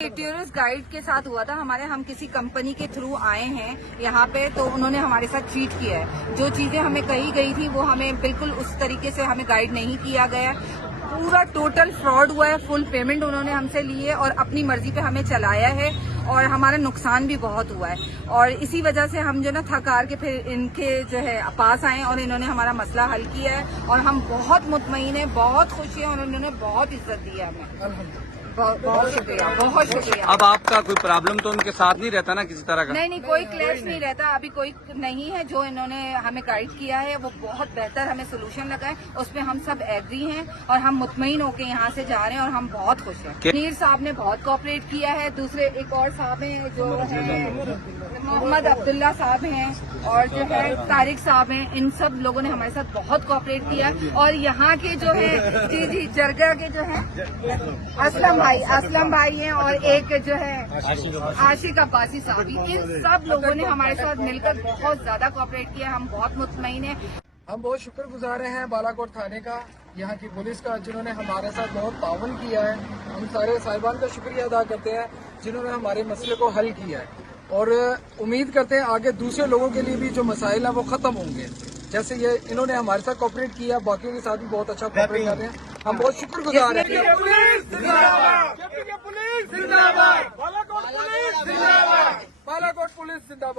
Tourist guide के साथ हुआ था हमारे, हम किसी कंपनी के थ्रू आए हैं यहाँ पे, तो उन्होंने हमारे साथ चीट किया है। जो चीजें हमें कही गई थी वो हमें बिल्कुल उस तरीके से हमें गाइड नहीं किया गया। पूरा टोटल फ्रॉड हुआ है, फुल पेमेंट उन्होंने हमसे ली है और अपनी मर्जी पे हमें चलाया है और हमारा नुकसान भी बहुत हुआ है। और इसी वजह से हम जो ना थक हार के फिर इनके जो है पास आए और इन्होंने हमारा मसला हल किया है और हम बहुत मुतमईन हैं, बहुत खुश हैं और उन्होंने बहुत इज्जत दी है हमें। बहुत शुक्रिया, बहुत शुक्रिया। अब आपका कोई प्रॉब्लम तो उनके साथ नहीं रहता ना किसी तरह का? नहीं, कोई क्लैश नहीं रहता, अभी कोई नहीं है। जो इन्होंने हमें गाइड किया है वो बहुत बेहतर हमें सोल्यूशन लगा है, उसमें हम सब एग्री हैं और हम मुतमईन होकर यहाँ से जा रहे हैं और हम बहुत खुश हैं। नीर साहब ने बहुत कोऑपरेट किया है, दूसरे एक और साहब हैं जो है मोहम्मद अब्दुल्ला साहब हैं और जो है तारिक साहब हैं, इन सब लोगों ने हमारे साथ बहुत कोऑपरेट किया। और यहाँ के जो है जी जरगा के जो है असलम भाई हैं और एक जो है आशिक अब्बासी साहब, इन सब लोगों ने हमारे साथ मिलकर बहुत ज्यादा कोऑपरेट किया। हम बहुत मुतमईन हैं। हम बहुत शुक्रगुजार हैं बालाकोट थाने का, यहाँ की पुलिस का, जिन्होंने हमारे साथ बहुत ताउन किया है। हम सारे साहिबान का शुक्रिया अदा करते हैं जिन्होंने हमारे मसले को हल किया है और उम्मीद करते हैं आगे दूसरे लोगों के लिए भी जो मसाइल हैं वो खत्म होंगे। जैसे ये इन्होंने हमारे साथ कोऑपरेट किया, बाकियों के साथ भी बहुत अच्छा कोऑपरेट कर रहे हैं। हम बहुत शुक्रगुजार हैं। बालाकोट पुलिस जिंदाबाद।